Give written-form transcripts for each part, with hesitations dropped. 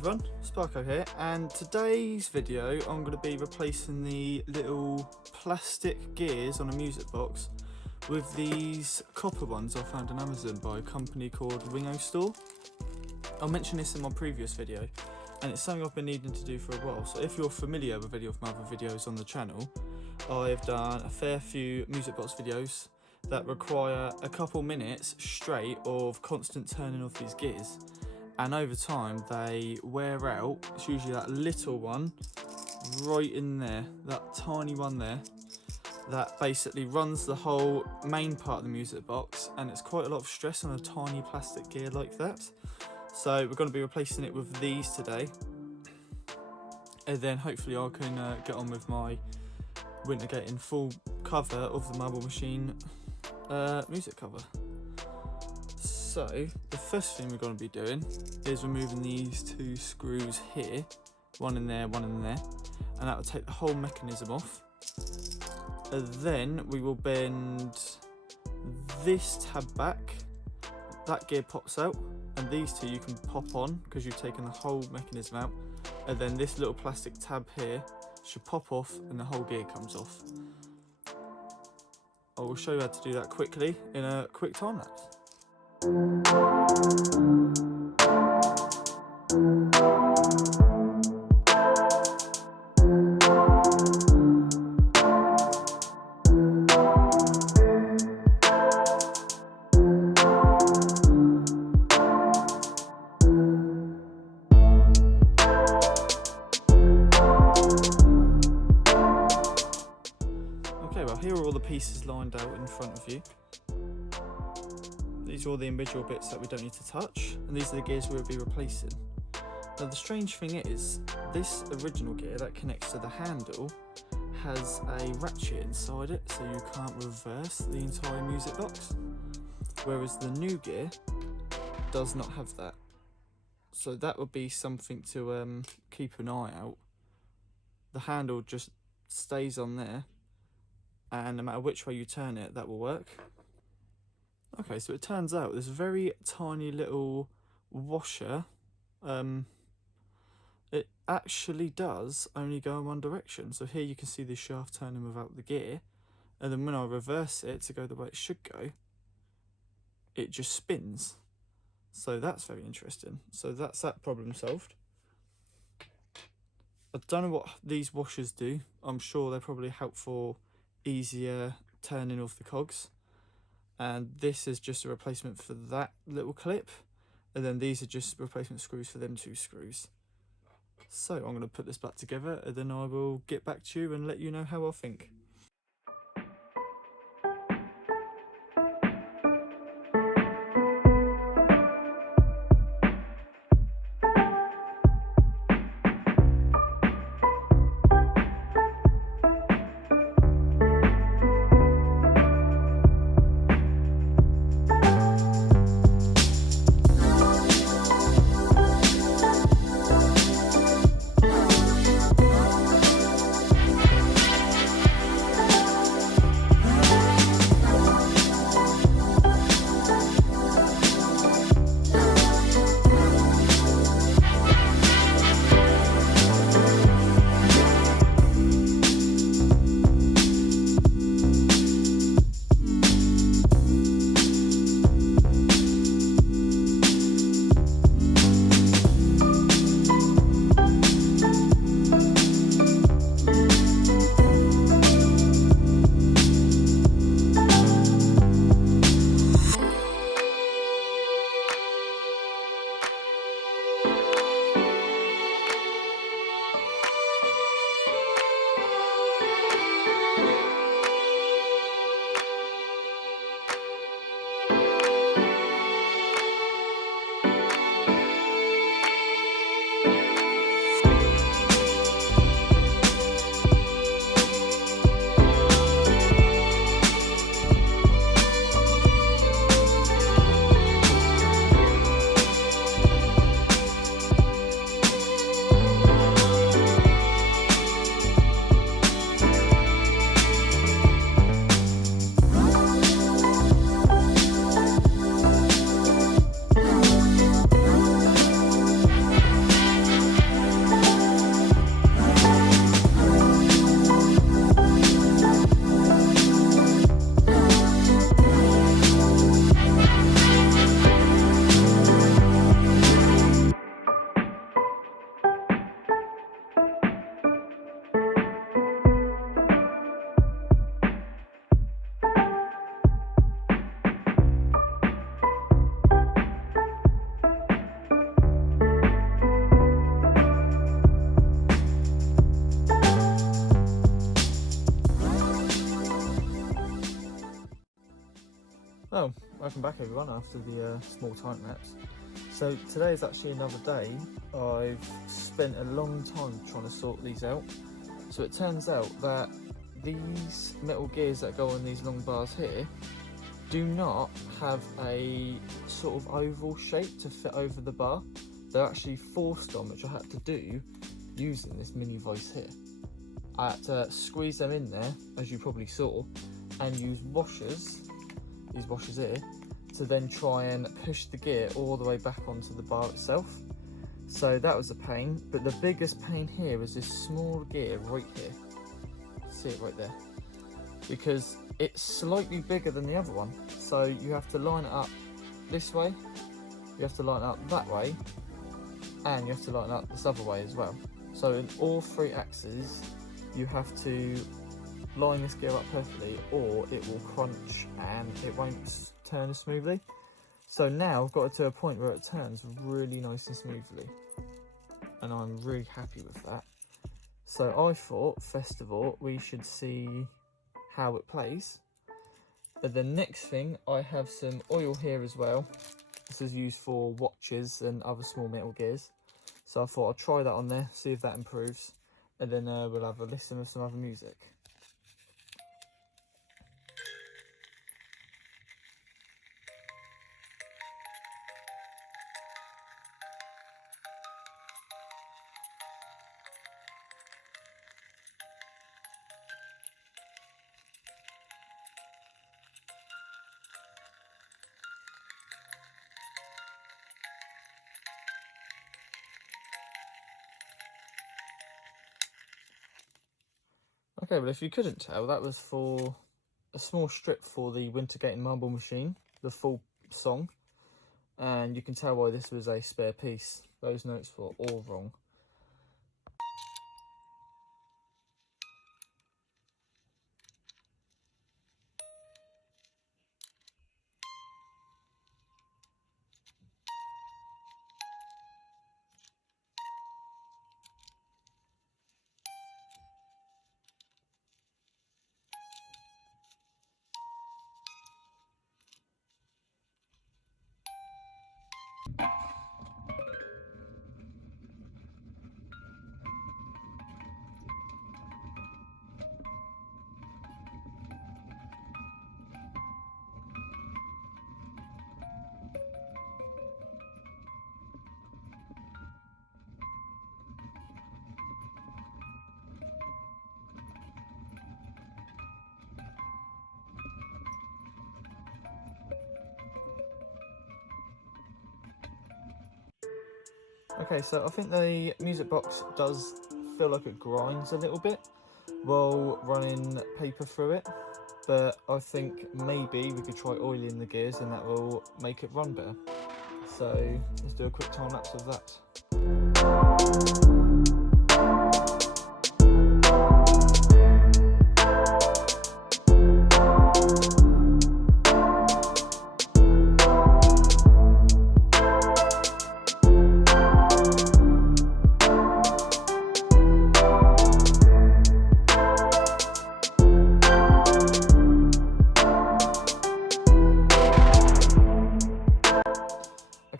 everyone, Sparko here, and today's video I'm going to be replacing the little plastic gears on a music box with these copper ones I found on Amazon by a company called Ringo Store. I mentioned this in my previous video and it's something I've been needing to do for a while, so if you're familiar with any of my other videos on the channel, I've done a fair few music box videos that require a couple minutes straight of constant turning off these gears. And over time they wear out. It's usually that little one right in there, that tiny one there, that basically runs the whole main part of the music box, and it's quite a lot of stress on a tiny plastic gear like that. So we're going to be replacing it with these today, and then hopefully I can get on with my winter getting full cover of the Marble Machine music cover. So the first thing we're going to be doing is removing these two screws here, one in there, and that will take the whole mechanism off. And then we will bend this tab back, that gear pops out, and these two you can pop on because you've taken the whole mechanism out, and then this little plastic tab here should pop off and the whole gear comes off. I will show you how to do that quickly in a quick time lapse. Okay, well here are all the pieces lined out in front of you. These are all the individual bits that we don't need to touch, and these are the gears we'll be replacing. Now the strange thing is, this original gear that connects to the handle has a ratchet inside it, so you can't reverse the entire music box, whereas the new gear does not have that. So that would be something to keep an eye out. The handle just stays on there, and no matter which way you turn it, that will work. Okay, so it turns out this very tiny little washer, it actually does only go in one direction. So here you can see the shaft turning without the gear, and then when I reverse it to go the way it should go, it just spins. So that's very interesting. So that's that problem solved. I don't know what these washers do. I'm sure they probably help for easier turning off the cogs. And this is just a replacement for that little clip, and then these are just replacement screws for them two screws. So I'm going to put this back together, and then I will get back to you and let you know how I think. Oh, welcome back everyone after the small time lapse. So today is actually another day. I've spent a long time trying to sort these out. So it turns out that these metal gears that go on these long bars here do not have a sort of oval shape to fit over the bar. They're actually forced on, which I had to do using this mini vise here. I had to squeeze them in there, as you probably saw, and use washers, these washers here, to then try and push the gear all the way back onto the bar itself. So that was a pain, but the biggest pain here was this small gear right here. See it right there? Because it's slightly bigger than the other one. So you have to line it up this way, you have to line it up that way, and you have to line it up this other way as well. So in all three axes, you have to line this gear up perfectly or it will crunch and it won't turn as smoothly. So now I've got it to a point where it turns really nice and smoothly, and I'm really happy with that. So I thought, first of all, we should see how it plays. But the next thing, I have some oil here as well. This is used for watches and other small metal gears. So I thought I'd try that on there, see if that improves. And then we'll have a listen of some other music. Okay, well, if you couldn't tell, that was for a small strip for the Wintergate and Marble Machine, the full song. And you can tell why this was a spare piece. Those notes were all wrong. Okay, so I think the music box does feel like it grinds a little bit while running paper through it, but I think maybe we could try oiling the gears and that will make it run better. So let's do a quick time lapse of that.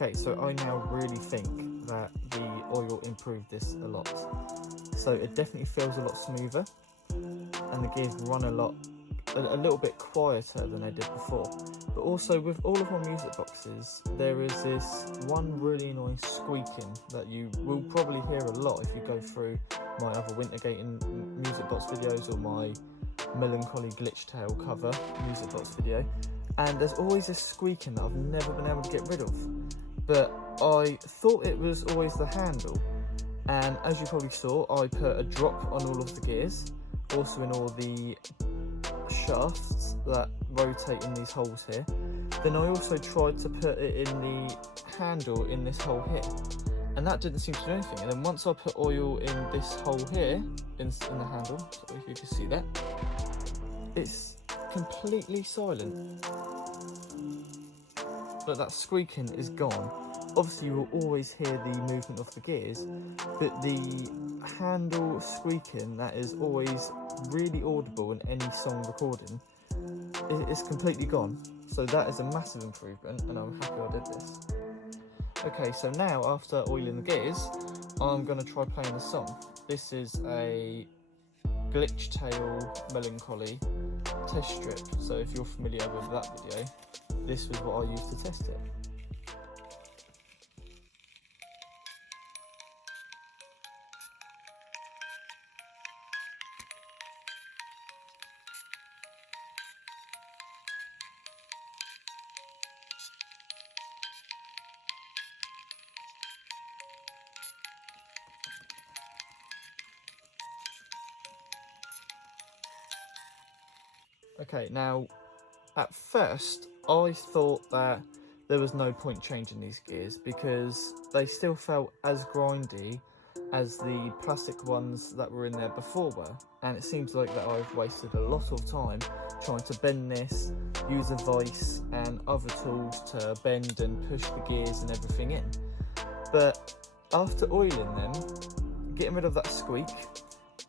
Okay, so I now really think that the oil improved this a lot. So it definitely feels a lot smoother, and the gears run a little bit quieter than they did before. But also with all of my music boxes, there is this one really annoying squeaking that you will probably hear a lot if you go through my other Wintergate and music box videos or my Melancholy Glitch Tail cover music box video. And there's always this squeaking that I've never been able to get rid of. But I thought it was always the handle, and as you probably saw, I put a drop on all of the gears, also in all the shafts that rotate in these holes here. Then I also tried to put it in the handle in this hole here, and that didn't seem to do anything. And then once I put oil in this hole here, in the handle, so if you can see that, it's completely silent. But that squeaking is gone. Obviously you will always hear the movement of the gears, but the handle squeaking that is always really audible in any song recording is completely gone. So that is a massive improvement, and I'm happy I did this. Okay, so now after oiling the gears, I'm going to try playing the song. This is a Glitch Tail Melancholy test strip, so if you're familiar with that video, this was what I used to test it. Okay, now at first I thought that there was no point changing these gears because they still felt as grindy as the plastic ones that were in there before were, and it seems like that I've wasted a lot of time trying to bend this, use a vice and other tools to bend and push the gears and everything in. But after oiling them, getting rid of that squeak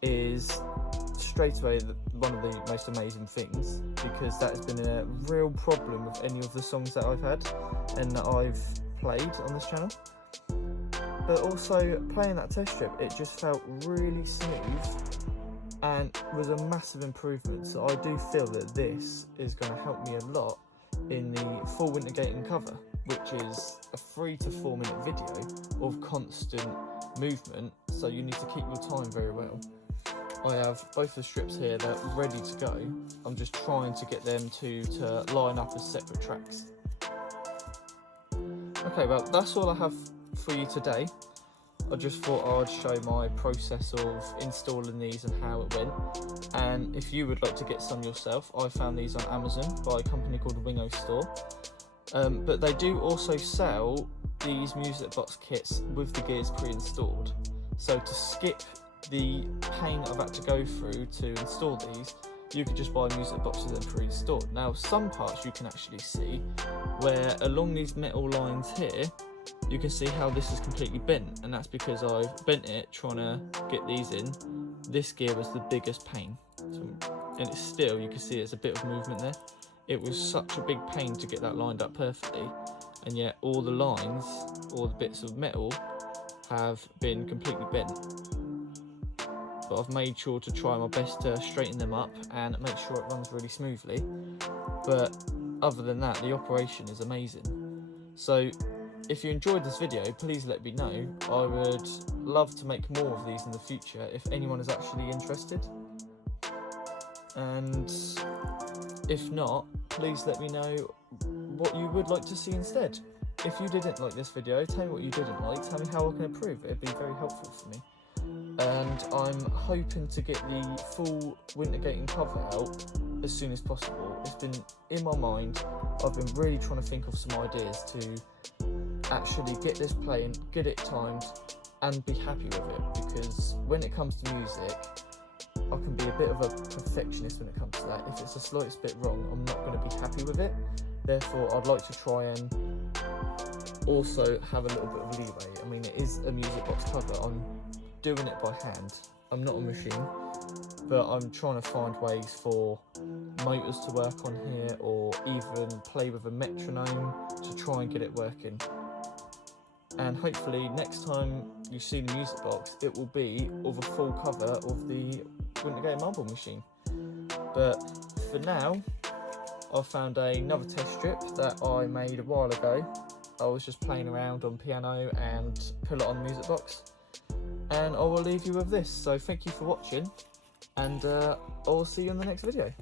is straight away one of the most amazing things, because that has been a real problem with any of the songs that I've had and that I've played on this channel. But also playing that test strip, it just felt really smooth and was a massive improvement. So I do feel that this is going to help me a lot in the full Winter Gating cover, which is a 3 to 4 minute video of constant movement, so you need to keep your time very well. I have both the strips here, they're ready to go. I'm just trying to get them to line up as separate tracks. Okay, well that's all I have for you today. I just thought I'd show my process of installing these and how it went. And if you would like to get some yourself, I found these on Amazon by a company called Wingo Store. But they do also sell these music box kits with the gears pre-installed. So to skip the pain I've had to go through to install these, you could just buy music boxes and pre-installed. Now some parts you can actually see where along these metal lines here, you can see how this is completely bent, and that's because I've bent it trying to get these in. This gear was the biggest pain, and it's still, you can see it's a bit of movement there. It was such a big pain to get that lined up perfectly, and yet all the lines, all the bits of metal have been completely bent. But I've made sure to try my best to straighten them up and make sure it runs really smoothly. But other than that, the operation is amazing. So if you enjoyed this video, please let me know. I would love to make more of these in the future if anyone is actually interested. And if not, please let me know what you would like to see instead. If you didn't like this video, tell me what you didn't like, tell me how I can improve. It'd be very helpful for me. And I'm hoping to get the full Winter Gating cover out as soon as possible. It's been in my mind. I've been really trying to think of some ideas to actually get this playing, get it timed and be happy with it, because when it comes to music I can be a bit of a perfectionist when it comes to that. If it's the slightest bit wrong, I'm not going to be happy with it. Therefore I'd like to try and also have a little bit of leeway. I mean, it is a music box cover, I'm doing it by hand, I'm not a machine, but I'm trying to find ways for motors to work on here, or even play with a metronome to try and get it working. And hopefully next time you see the music box, it will be of a full cover of the Winter Gating Marble Machine. But for now, I found another test strip that I made a while ago. I was just playing around on piano and put it on the music box. And I will leave you with this. So thank you for watching, and I will see you in the next video.